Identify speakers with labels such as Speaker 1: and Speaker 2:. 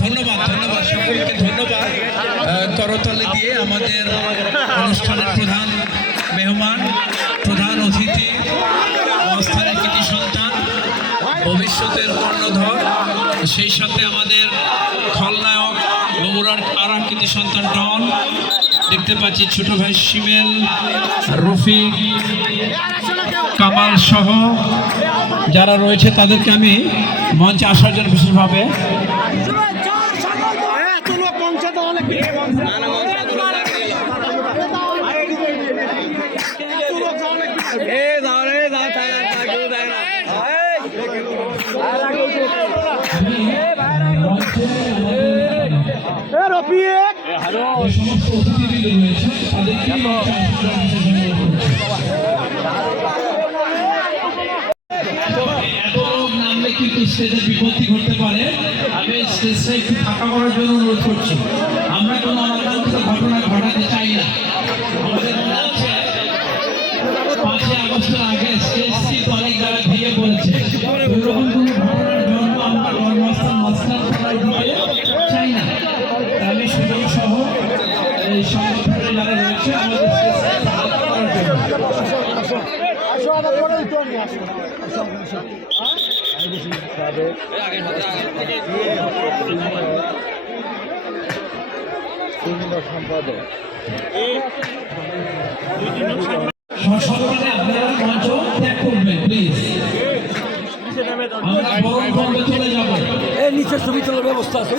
Speaker 1: ধন্যবাদ সকলকে ধন্যবাদ আহ, করতালি দিয়ে আমাদের অনুষ্ঠানের প্রধান মেহমান প্রধান অতিথি অবস্থানের কৃতি সন্তান ভবিষ্যতের কর্ণধর সেই সাথে আমাদের কৃতি সন্তান ডন দেখতে পাচ্ছি ছোট ভাই সিমেল রফিক, কামাল সহ যারা রয়েছে তাদেরকে আমি মঞ্চে আসার জন্য বিশেষভাবে নামলে কিন্তু স্টেজে বিপত্তি ঘটতে পারে। আমি স্টেজটা একটু ফাঁকা করার জন্য অনুরোধ করছি। এই সংগঠনের যারা রয়েছে আমাদের আপনারা মঞ্চ ত্যাগ করবেন প্লিজ আমরা বরণ চলে
Speaker 2: নিচের ছবি তোলার ব্যবস্থা আছে